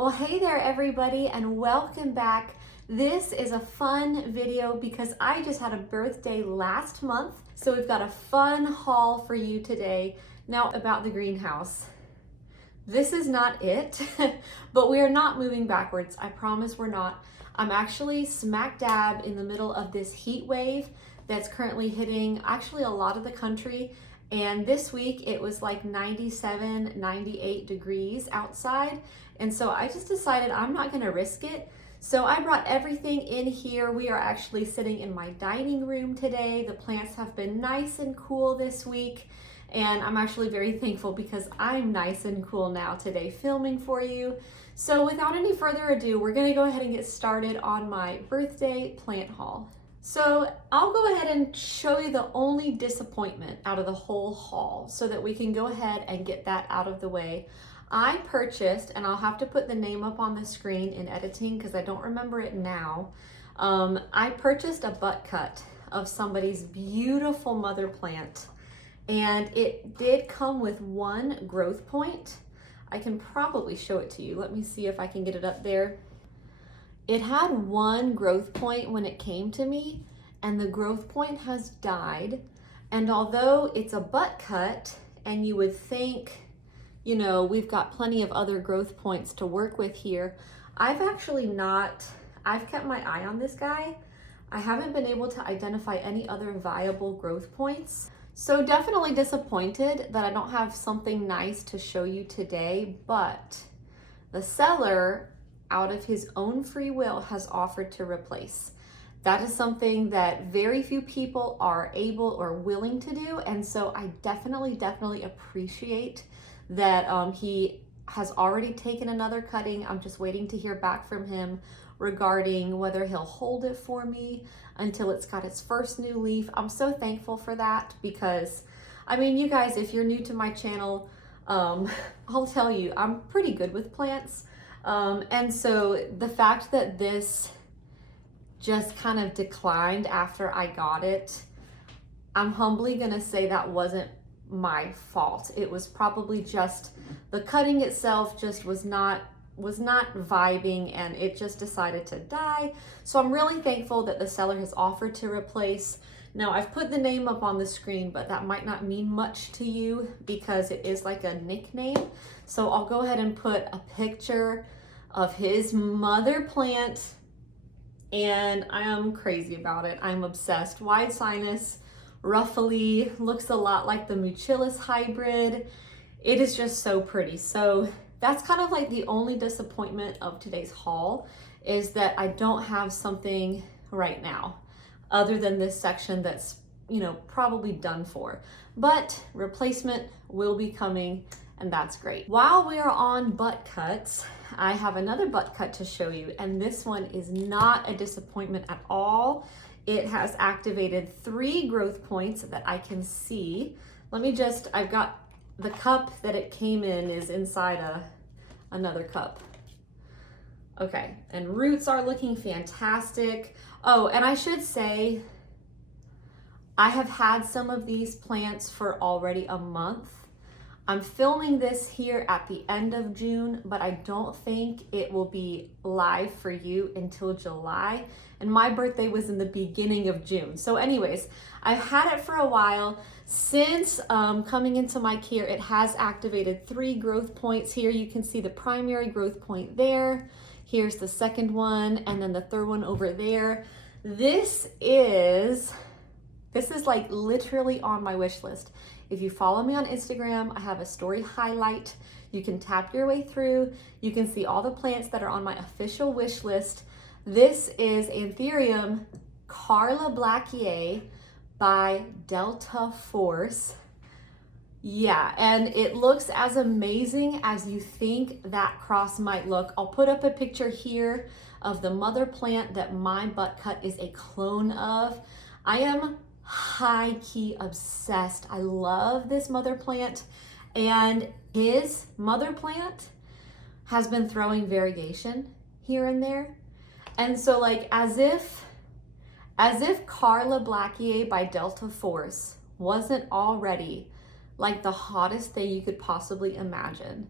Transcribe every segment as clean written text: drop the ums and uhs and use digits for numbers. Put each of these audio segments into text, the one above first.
Well, hey there everybody, and welcome back. This is a fun video because I just had a birthday last month, so we've got a fun haul for you today. Now about the greenhouse. This is not it, but we are not moving backwards. I promise we're not. I'm actually smack dab in the middle of this heat wave that's currently hitting actually a lot of the country. And this week it was like 97, 98 degrees outside. And so I just decided I'm not gonna risk it. So I brought everything in here. We are actually sitting in my dining room today. The plants have been nice and cool this week. And I'm actually very thankful because I'm nice and cool now today filming for you. So without any further ado, we're gonna go ahead and get started on my birthday plant haul. So I'll go ahead and show you the only disappointment out of the whole haul so that we can go ahead and get that out of the way. I purchased, and I'll have to put the name up on the screen in editing because I don't remember it now. I purchased a butt cut of somebody's beautiful mother plant, and it did come with one growth point. I can probably show it to you. Let me see if I can get it up there. It had one growth point when it came to me, and the growth point has died. And although it's a butt cut, and you would think, you know, we've got plenty of other growth points to work with here, I've kept my eye on this guy. I haven't been able to identify any other viable growth points. So definitely disappointed that I don't have something nice to show you today, but the seller, out of his own free will, has offered to replace. That is something that very few people are able or willing to do. And so I definitely appreciate that he has already taken another cutting. I'm just waiting to hear back from him regarding whether he'll hold it for me until it's got its first new leaf. I'm so thankful for that because, I mean, you guys, if you're new to my channel, I'll tell you, I'm pretty good with plants. And so the fact that this just kind of declined after I got it, I'm humbly gonna say that wasn't my fault. It was probably just the cutting itself just was not vibing, and it just decided to die. So I'm really thankful that the seller has offered to replace. Now I've put the name up on the screen, but that might not mean much to you because it is like a nickname. So I'll go ahead and put a picture of his mother plant, and I am crazy about it. I'm obsessed. Wide sinus, ruffly, looks a lot like the Muchillis hybrid. It is just so pretty. So that's kind of like the only disappointment of today's haul, is that I don't have something right now other than this section that's, you know, probably done for. But replacement will be coming, and that's great. While we are on butt cuts, I have another butt cut to show you, and this one is not a disappointment at all. It has activated 3 growth points that I can see. I've got the cup that it came in is inside another cup. Okay, and roots are looking fantastic. Oh, and I should say, I have had some of these plants for already a month. I'm filming this here at the end of June, but I don't think it will be live for you until July. And my birthday was in the beginning of June. So anyways, I've had it for a while. Since coming into my care, it has activated 3 growth points. Here you can see the primary growth point there. Here's the second one, and then the third one over there. This is like literally on my wish list. If you follow me on Instagram, I have a story highlight. You can tap your way through. You can see all the plants that are on my official wish list. This is Anthurium Carla Blackier by Delta Force. Yeah, and it looks as amazing as you think that cross might look. I'll put up a picture here of the mother plant that my butt cut is a clone of. I am high-key obsessed. I love this mother plant, and his mother plant has been throwing variegation here and there. And so like as if Carla Blackier by Delta Force wasn't already like the hottest thing you could possibly imagine,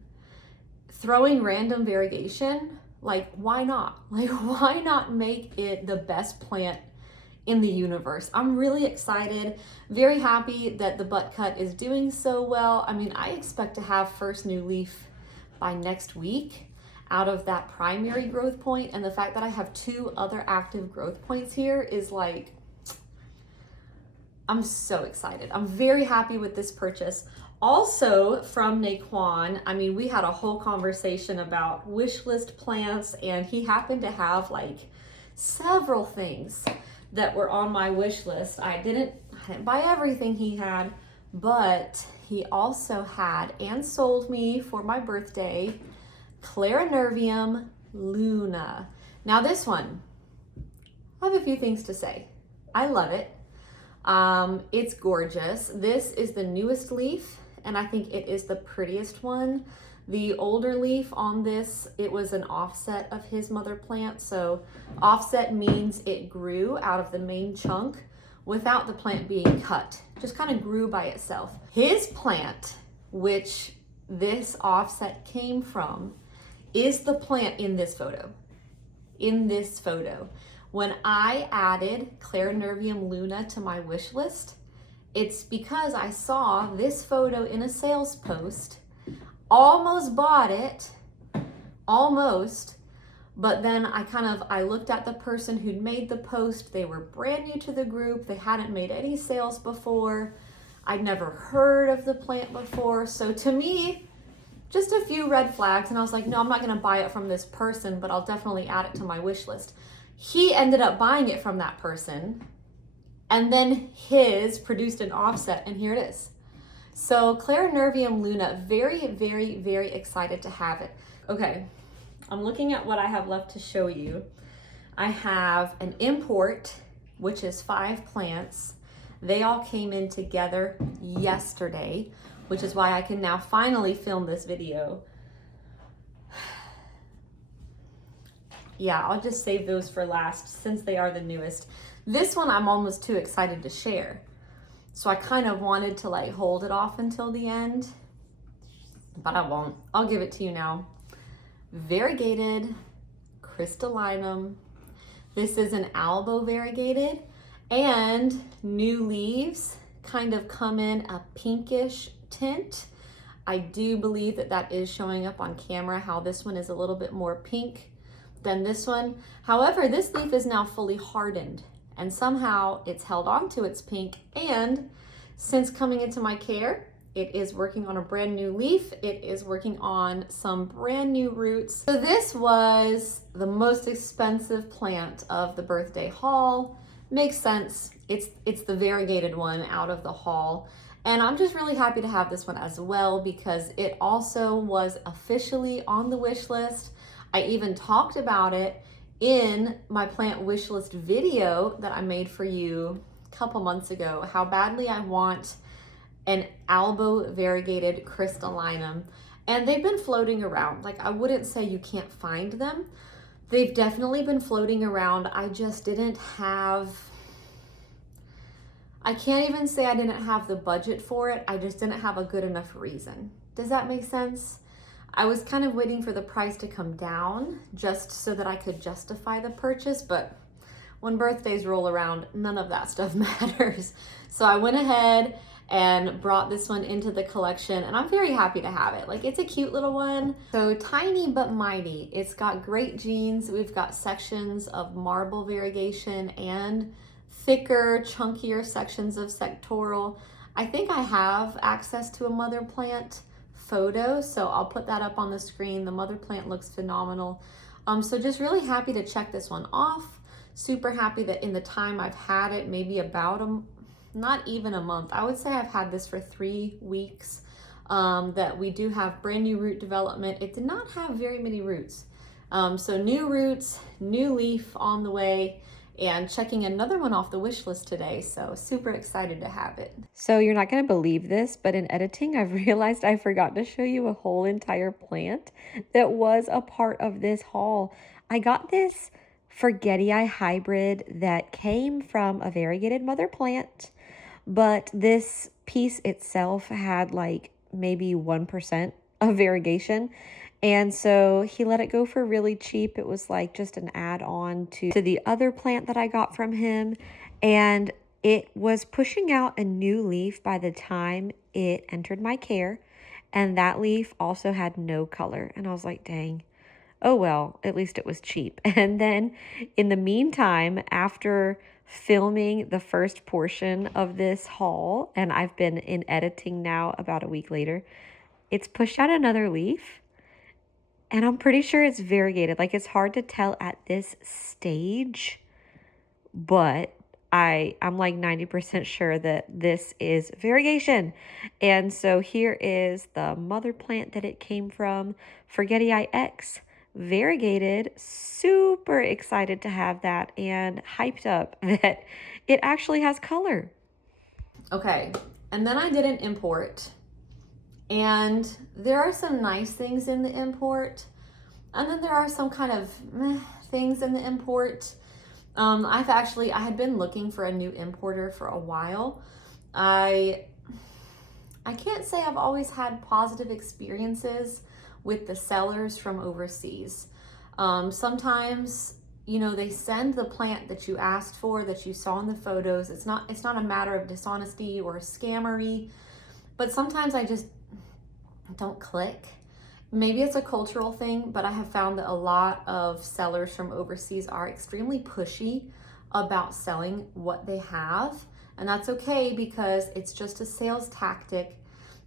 throwing random variegation, like why not? Like why not make it the best plant in the universe? I'm really excited, very happy that the butt cut is doing so well. I mean, I expect to have first new leaf by next week out of that primary growth point, and the fact that I have 2 other active growth points here is like, I'm so excited. I'm very happy with this purchase. Also from Naquan, I mean, we had a whole conversation about wish list plants, and he happened to have like several things that were on my wish list. I didn't buy everything he had, but he also had and sold me for my birthday Clarinervium Luna. Now this one, I have a few things to say. I love it. It's gorgeous. This is the newest leaf, and I think it is the prettiest one. The older leaf on this, it was an offset of his mother plant. So offset means it grew out of the main chunk without the plant being cut, just kind of grew by itself. His plant, which this offset came from, is the plant in this photo. In this photo. When I added Clarinervium Luna to my wish list, it's because I saw this photo in a sales post, almost bought it, almost, but then I looked at the person who'd made the post. They were brand new to the group. They hadn't made any sales before. I'd never heard of the plant before. So to me, just a few red flags, and I was like, no, I'm not gonna buy it from this person, but I'll definitely add it to my wish list. He ended up buying it from that person, and then his produced an offset, and here it is. So Clarinervium Luna, very, very, very excited to have it. Okay, I'm looking at what I have left to show you. I have an import, which is 5 plants. They all came in together yesterday, which is why I can now finally film this video. Yeah, I'll just save those for last since they are the newest. This one I'm almost too excited to share. So I kind of wanted to like hold it off until the end, but I won't. I'll give it to you now. Variegated Crystallinum. This is an albo variegated, and new leaves kind of come in a pinkish tint. I do believe that that is showing up on camera, how this one is a little bit more pink than this one. However, this leaf is now fully hardened, and somehow it's held on to its pink, and since coming into my care, it is working on a brand new leaf. It is working on some brand new roots. So this was the most expensive plant of the birthday haul. Makes sense. It's the variegated one out of the haul. And I'm just really happy to have this one as well because it also was officially on the wish list. I even talked about it in my plant wish list video that I made for you a couple months ago, how badly I want an albo variegated crystallinum. And they've been floating around. Like, I wouldn't say you can't find them. They've definitely been floating around. I just didn't have, I can't even say I didn't have the budget for it. I just didn't have a good enough reason. Does that make sense? I was kind of waiting for the price to come down just so that I could justify the purchase, but when birthdays roll around, none of that stuff matters. So I went ahead and brought this one into the collection, and I'm very happy to have it. Like, it's a cute little one. So tiny but mighty. It's got great genes. We've got sections of marble variegation and thicker, chunkier sections of sectoral. I think I have access to a mother plant photo, so I'll put that up on the screen. The mother plant looks phenomenal. So just really happy to check this one off. Super happy that in the time I've had it, maybe about not even a month, I would say I've had this for 3 weeks, that we do have brand new root development. It did not have very many roots. So new roots, new leaf on the way, and checking another one off the wish list today. So super excited to have it. So you're not going to believe this, but in editing, I've realized I forgot to show you a whole entire plant that was a part of this haul. I got this Forgeti hybrid that came from a variegated mother plant, but this piece itself had like maybe 1% of variegation. And so he let it go for really cheap. It was like just an add-on to the other plant that I got from him. And it was pushing out a new leaf by the time it entered my care. And that leaf also had no color. And I was like, dang, oh well, at least it was cheap. And then in the meantime, after filming the first portion of this haul, and I've been in editing now about a week later, it's pushed out another leaf. And I'm pretty sure it's variegated. Like, it's hard to tell at this stage, but I'm like 90% sure that this is variegation. And so here is the mother plant that it came from, Forgeti IX, variegated. Super excited to have that and hyped up that it actually has color. Okay, and then I did an import. And there are some nice things in the import, and then there are some kind of things in the import. I had been looking for a new importer for a while. I can't say I've always had positive experiences with the sellers from overseas. Sometimes, you know, they send the plant that you asked for, that you saw in the photos. It's not a matter of dishonesty or scammery, but sometimes I just don't click. Maybe it's a cultural thing, but I have found that a lot of sellers from overseas are extremely pushy about selling what they have. And that's okay because it's just a sales tactic.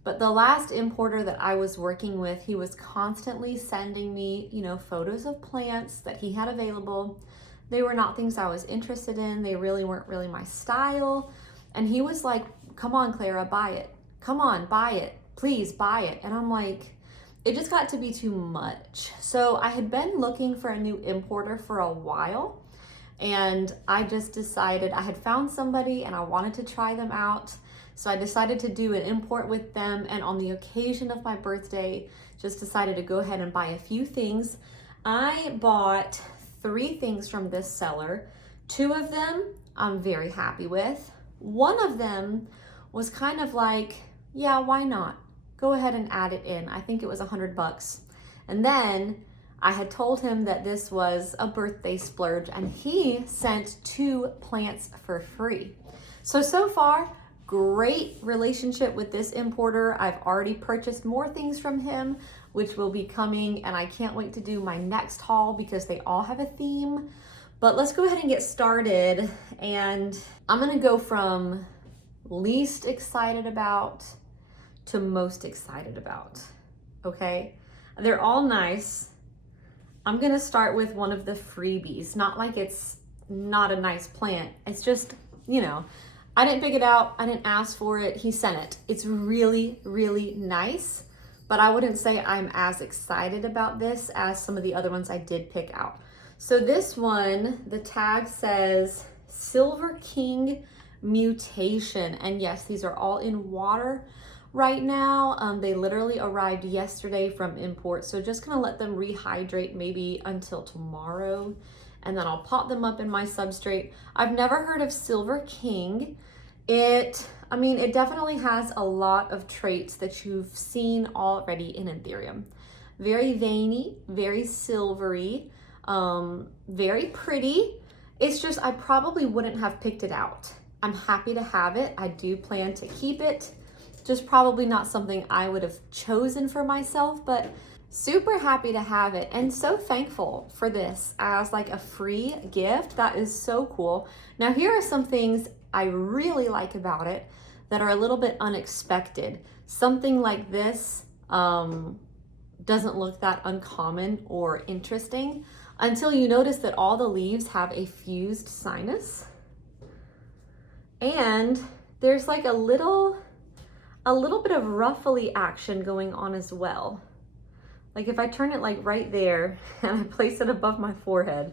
But the last importer that I was working with, he was constantly sending me, you know, photos of plants that he had available. They were not things I was interested in. They really weren't really my style. And he was like, come on, Clara, buy it. Come on, buy it. Please buy it. And I'm like, it just got to be too much. So I had been looking for a new importer for a while, and I just decided I had found somebody and I wanted to try them out. So I decided to do an import with them, and on the occasion of my birthday, just decided to go ahead and buy a few things. I bought 3 things from this seller. 2 of them I'm very happy with. One of them was kind of like, yeah, why not? Go ahead and add it in. I think it was $100. And then I had told him that this was a birthday splurge, and he sent 2 plants for free. So far, great relationship with this importer. I've already purchased more things from him, which will be coming, and I can't wait to do my next haul because they all have a theme. But let's go ahead and get started, and I'm gonna go from least excited about to most excited about, okay? They're all nice. I'm gonna start with one of the freebies. Not like it's not a nice plant. It's just, you know, I didn't pick it out. I didn't ask for it. He sent it. It's really, really nice, but I wouldn't say I'm as excited about this as some of the other ones I did pick out. So this one, the tag says Silver King Mutation. And yes, these are all in water right now. They literally arrived yesterday from import. So just gonna let them rehydrate maybe until tomorrow, and then I'll pop them up in my substrate. I've never heard of Silver King. It definitely has a lot of traits that you've seen already in Anthurium. Very veiny, very silvery, very pretty. It's just, I probably wouldn't have picked it out. I'm happy to have it. I do plan to keep it. Just probably not something I would have chosen for myself, but super happy to have it, and so thankful for this as like a free gift. That is so cool. Now here are some things I really like about it that are a little bit unexpected. Something like this doesn't look that uncommon or interesting until you notice that all the leaves have a fused sinus, and there's like a little bit of ruffly action going on as well. Like if I turn it like right there and I place it above my forehead,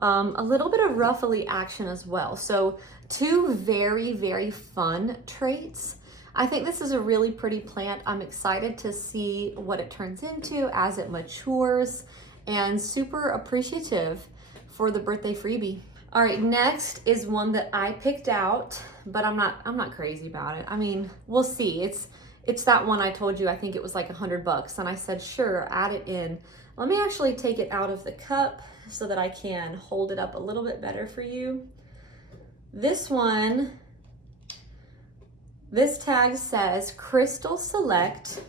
a little bit of ruffly action as well. So 2 very, very fun traits. I think this is a really pretty plant. I'm excited to see what it turns into as it matures, and super appreciative for the birthday freebie. All right, next is one that I picked out, but I'm not crazy about it. I mean, we'll see. It's that one I told you, I think it was like $100, and I said, sure, add it in. Let me actually take it out of the cup so that I can hold it up a little bit better for you. This one, this tag says Crystal Select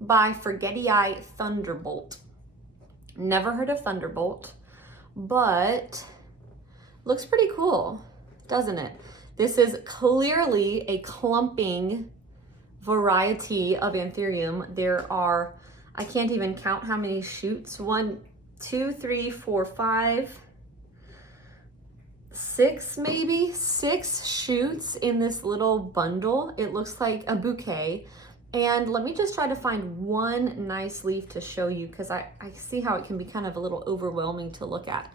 by Forgeti Thunderbolt. Never heard of Thunderbolt, but looks pretty cool, doesn't it? This is clearly a clumping variety of Anthurium. There are, I can't even count how many shoots. 1, 2, 3, 4, 5, 6 maybe? 6 shoots in this little bundle. It looks like a bouquet. And let me just try to find one nice leaf to show you, because I see how it can be kind of a little overwhelming to look at.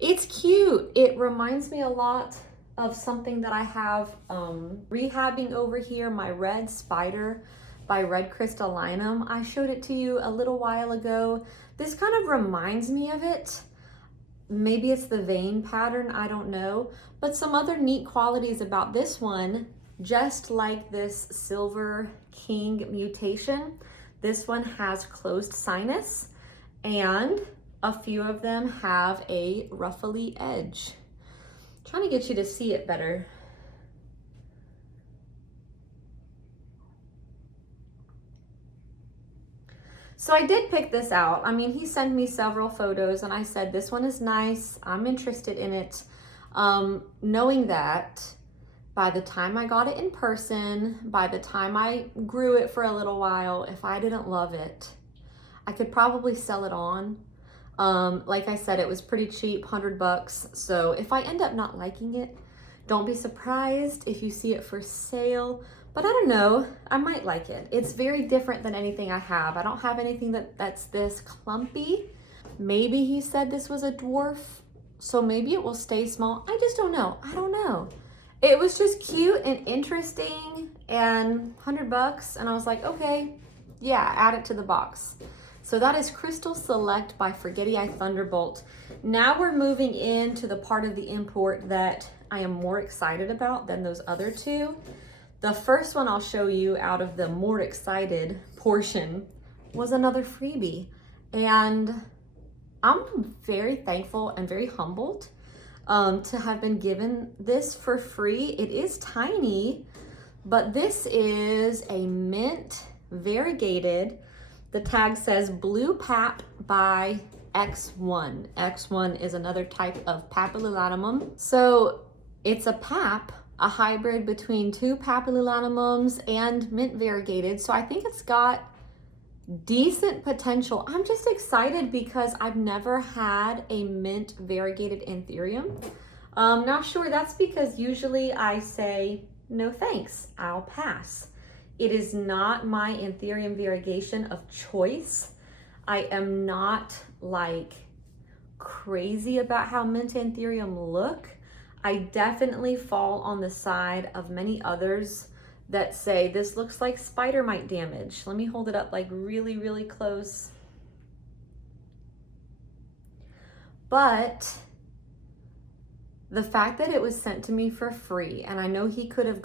It's cute. It reminds me a lot of something that I have rehabbing over here, my red spider by Red Crystallinum. I showed it to you a little while ago. This kind of reminds me of it. Maybe it's the vein pattern, I don't know. But some other neat qualities about this one, just like this Silver King mutation, this one has closed sinus, and a few of them have a ruffly edge. I'm trying to get you to see it better. So I did pick this out. I mean, he sent me several photos and I said, this one is nice, I'm interested in it. Knowing that by the time I got it in person, by the time I grew it for a little while, if I didn't love it, I could probably sell it on. Like I said, it was pretty cheap, $100. So if I end up not liking it, don't be surprised if you see it for sale. But I don't know, I might like it. It's very different than anything I have. I don't have anything that's this clumpy. Maybe he said this was a dwarf, so maybe it will stay small. I just don't know. I don't know. It was just cute and interesting and $100, and I was like, okay, yeah, add it to the box. So that is Crystal Select by Forgeti Thunderbolt. Now we're moving into the part of the import that I am more excited about than those other two. The first one I'll show you out of the more excited portion was another freebie. And I'm very thankful and very humbled to have been given this for free. It is tiny, but this is a mint variegated. The tag says Blue Pap by X1. X1 is another type of Papillilatimum. So it's a pap, a hybrid between 2 Papillilatimums and mint variegated. So I think it's got decent potential. I'm just excited because I've never had a mint variegated Anthurium. Now sure, that's because usually I say, no thanks, I'll pass. It is not my Anthurium variegation of choice. I am not like crazy about how mint Anthurium look. I definitely fall on the side of many others that say this looks like spider mite damage. Let me hold it up like really, really close. But the fact that it was sent to me for free, and I know he could have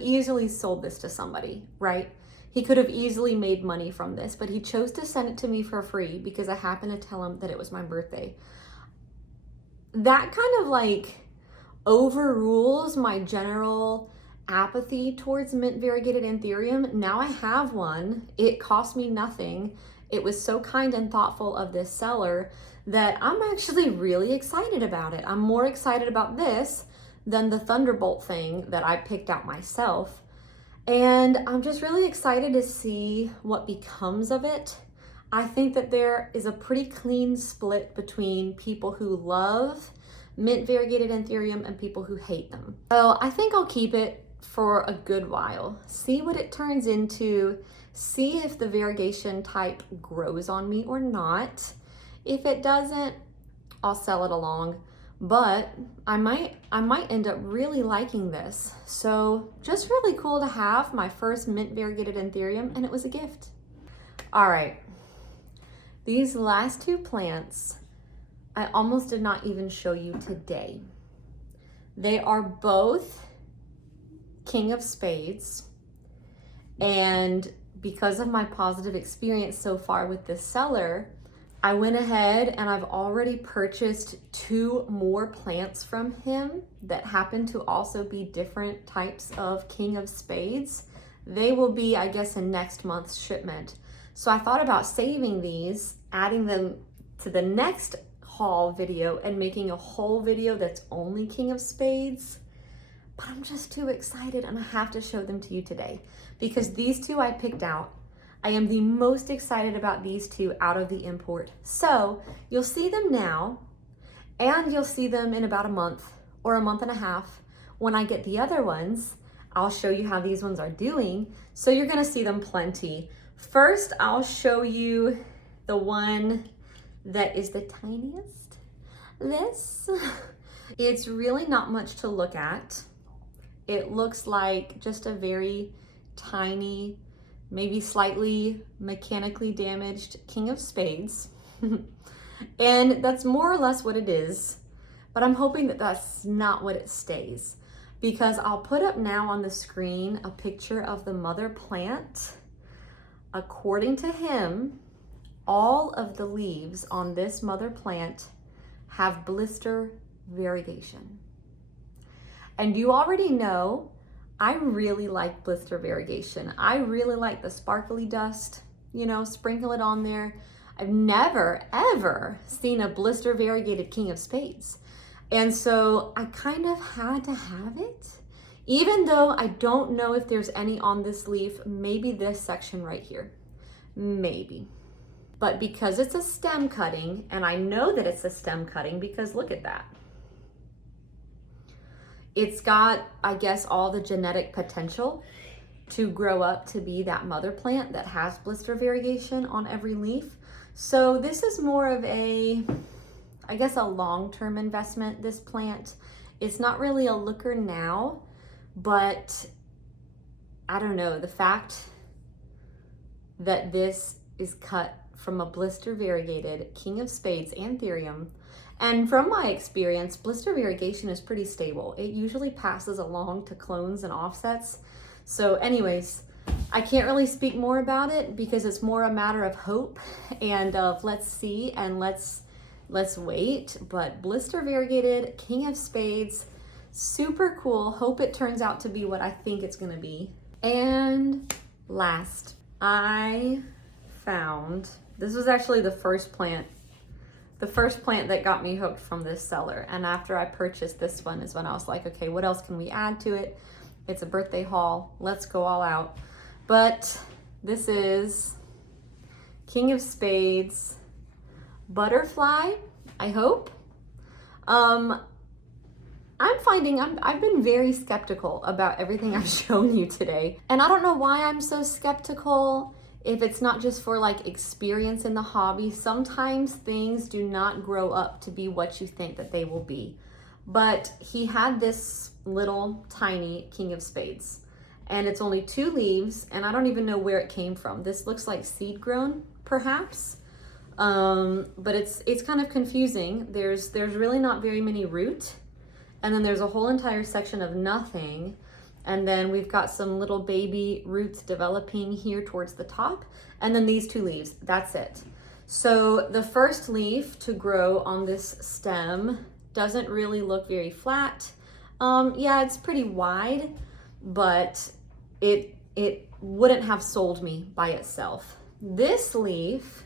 easily sold this to somebody, right? He could have easily made money from this, but he chose to send it to me for free because I happened to tell him that it was my birthday. That kind of like overrules my general apathy towards mint variegated Anthurium. Now I have one. It cost me nothing. It was so kind and thoughtful of this seller that I'm actually really excited about it. I'm more excited about this than the Thunderbolt thing that I picked out myself. And I'm just really excited to see what becomes of it. I think that there is a pretty clean split between people who love mint variegated Anthurium and people who hate them. So I think I'll keep it for a good while, see what it turns into, see if the variegation type grows on me or not. If it doesn't, I'll sell it along, but I might end up really liking this. So just really cool to have my first mint variegated Anthurium, and it was a gift. All right, these last 2 plants, I almost did not even show you today. They are both King of Spades. And because of my positive experience so far with this seller, I went ahead and I've already purchased 2 more plants from him that happen to also be different types of King of Spades. They will be, I guess, in next month's shipment. So I thought about saving these, adding them to the next haul video and making a whole video that's only King of Spades. But I'm just too excited and I have to show them to you today because these 2 I picked out. I am the most excited about these 2 out of the import. So you'll see them now and you'll see them in about a month or a month and a half. When I get the other ones, I'll show you how these ones are doing. So you're gonna see them plenty. First, I'll show you the one that is the tiniest. This, it's really not much to look at. It looks like just a very tiny, maybe slightly mechanically damaged King of Spades. And that's more or less what it is, but I'm hoping that that's not what it stays, because I'll put up now on the screen a picture of the mother plant. According to him, all of the leaves on this mother plant have blister variegation. And you already know I really like blister variegation. I really like the sparkly dust, you know, sprinkle it on there. I've never, ever seen a blister variegated King of Spades. And so I kind of had to have it, even though I don't know if there's any on this leaf, maybe this section right here, maybe. But because it's a stem cutting, and I know that it's a stem cutting because look at that. It's got, I guess, all the genetic potential to grow up to be that mother plant that has blister variegation on every leaf. So this is more of a, I guess, a long-term investment, this plant. It's not really a looker now, but I don't know, the fact that this is cut from a blister variegated King of Spades Anthurium. And from my experience, blister variegation is pretty stable. It usually passes along to clones and offsets. So anyways, I can't really speak more about it because it's more a matter of hope and of let's see and let's wait. But blister variegated King of Spades, super cool. Hope it turns out to be what I think it's gonna be. And last, I found, this was actually the first plant that got me hooked from this seller. And after I purchased this one is when I was like, okay, what else can we add to it? It's a birthday haul, let's go all out. But this is King of Spades Butterfly, I hope. I'm finding I've been very skeptical about everything I've shown you today. And I don't know why I'm so skeptical. If it's not just for like experience in the hobby, sometimes things do not grow up to be what you think that they will be. But he had this little tiny King of Spades and it's only 2 leaves and I don't even know where it came from. This looks like seed grown perhaps, but it's kind of confusing. There's really not very many root, and then there's a whole entire section of nothing. And then we've got some little baby roots developing here towards the top. And then these 2 leaves, that's it. So the first leaf to grow on this stem doesn't really look very flat. Yeah, it's pretty wide, but it wouldn't have sold me by itself. This leaf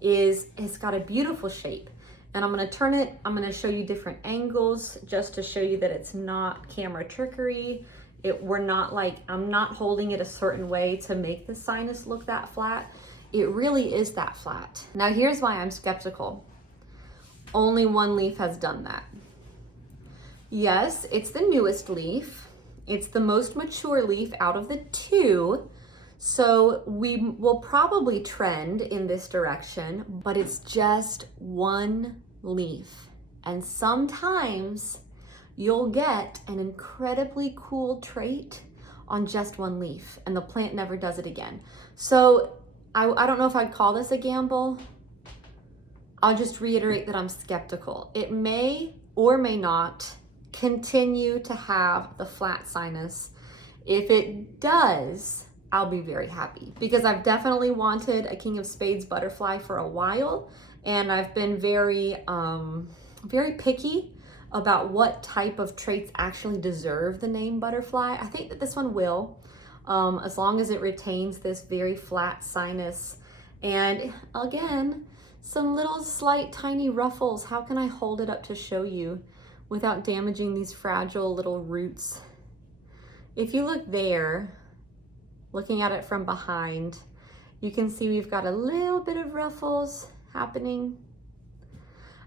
it's got a beautiful shape. And I'm gonna turn it, I'm gonna show you different angles just to show you that it's not camera trickery. I'm not holding it a certain way to make the sinus look that flat. It really is that flat. Now here's why I'm skeptical. Only 1 leaf has done that. Yes, it's the newest leaf. It's the most mature leaf out of the 2. So we will probably trend in this direction, but it's just 1 leaf. And sometimes you'll get an incredibly cool trait on just 1 leaf and the plant never does it again. So I don't know if I'd call this a gamble. I'll just reiterate that I'm skeptical. It may or may not continue to have the flat sinus. If it does, I'll be very happy because I've definitely wanted a King of Spades butterfly for a while, and I've been very picky about what type of traits actually deserve the name butterfly. I think that this one will, as long as it retains this very flat sinus. And again, some little slight tiny ruffles. How can I hold it up to show you without damaging these fragile little roots? If you look there, looking at it from behind, you can see we've got a little bit of ruffles happening.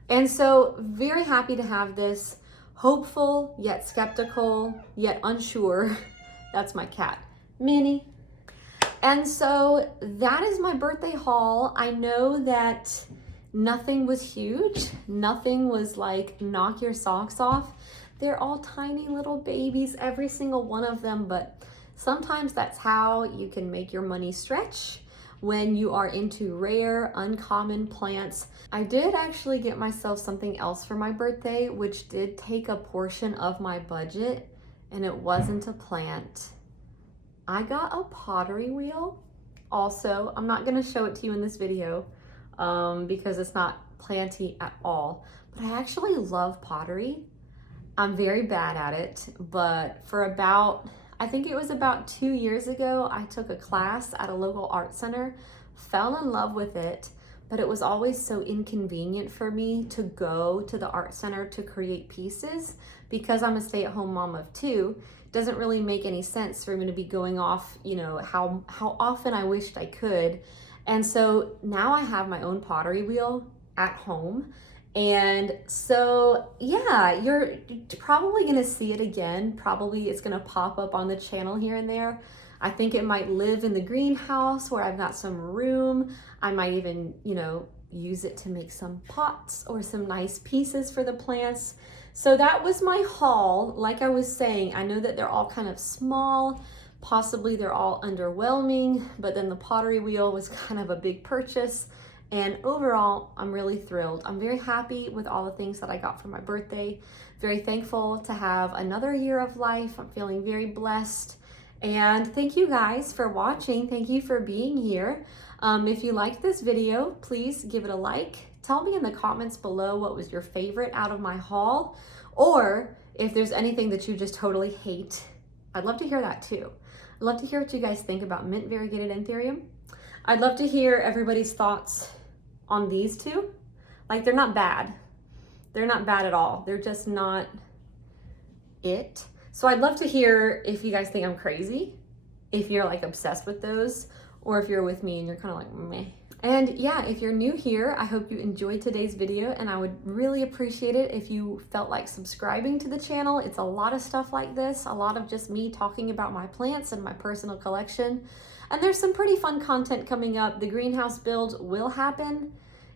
And so very happy to have this, hopeful yet skeptical yet unsure. That's my cat, Minnie. And so that is my birthday haul. I know that nothing was huge. Nothing was like knock your socks off. They're all tiny little babies, every single one of them, but sometimes that's how you can make your money stretch when you are into rare, uncommon plants. I did actually get myself something else for my birthday, which did take a portion of my budget, and it wasn't a plant. I got a pottery wheel. Also, I'm not gonna show it to you in this video because it's not planty at all, but I actually love pottery. I'm very bad at it, but for about, I think it was about 2 years ago, I took a class at a local art center, fell in love with it, but it was always so inconvenient for me to go to the art center to create pieces because I'm a stay-at-home mom of 2. It doesn't really make any sense for me to be going off, you know, how often I wished I could. And so now I have my own pottery wheel at home. And so, yeah, you're probably gonna see it again. Probably it's gonna pop up on the channel here and there. I think it might live in the greenhouse where I've got some room. I might even, you know, use it to make some pots or some nice pieces for the plants. So that was my haul. Like I was saying, I know that they're all kind of small. Possibly they're all underwhelming, but then the pottery wheel was kind of a big purchase. And overall, I'm really thrilled. I'm very happy with all the things that I got for my birthday. Very thankful to have another year of life. I'm feeling very blessed. And thank you guys for watching. Thank you for being here. If you liked this video, please give it a like. Tell me in the comments below what was your favorite out of my haul, or if there's anything that you just totally hate. I'd love to hear that too. I'd love to hear what you guys think about mint variegated Anthurium. I'd love to hear everybody's thoughts on these two. Like, they're not bad. They're not bad at all. They're just not it. So I'd love to hear if you guys think I'm crazy, if you're like obsessed with those, or if you're with me and you're kind of like meh. And yeah, if you're new here, I hope you enjoyed today's video, and I would really appreciate it if you felt like subscribing to the channel. It's a lot of stuff like this, a lot of just me talking about my plants and my personal collection. And there's some pretty fun content coming up. The greenhouse build will happen.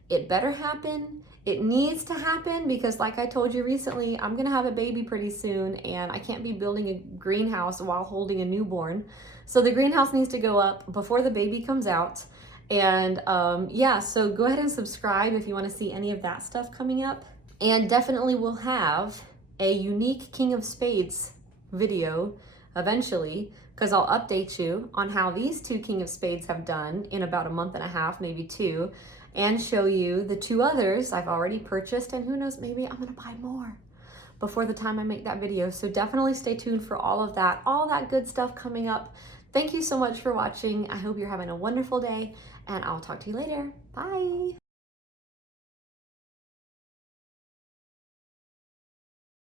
It better happen. It needs to happen because, like I told you recently, I'm gonna have a baby pretty soon and I can't be building a greenhouse while holding a newborn. So the greenhouse needs to go up before the baby comes out. And yeah, so go ahead and subscribe if you want to see any of that stuff coming up. And definitely we'll have a unique King of Spades video eventually, because I'll update you on how these two King of Spades have done in about a month and a half, maybe 2, and show you the 2 others I've already purchased, and who knows, maybe I'm gonna buy more before the time I make that video. So definitely stay tuned for all of that, all that good stuff coming up. Thank you so much for watching. I hope you're having a wonderful day, and I'll talk to you later. Bye.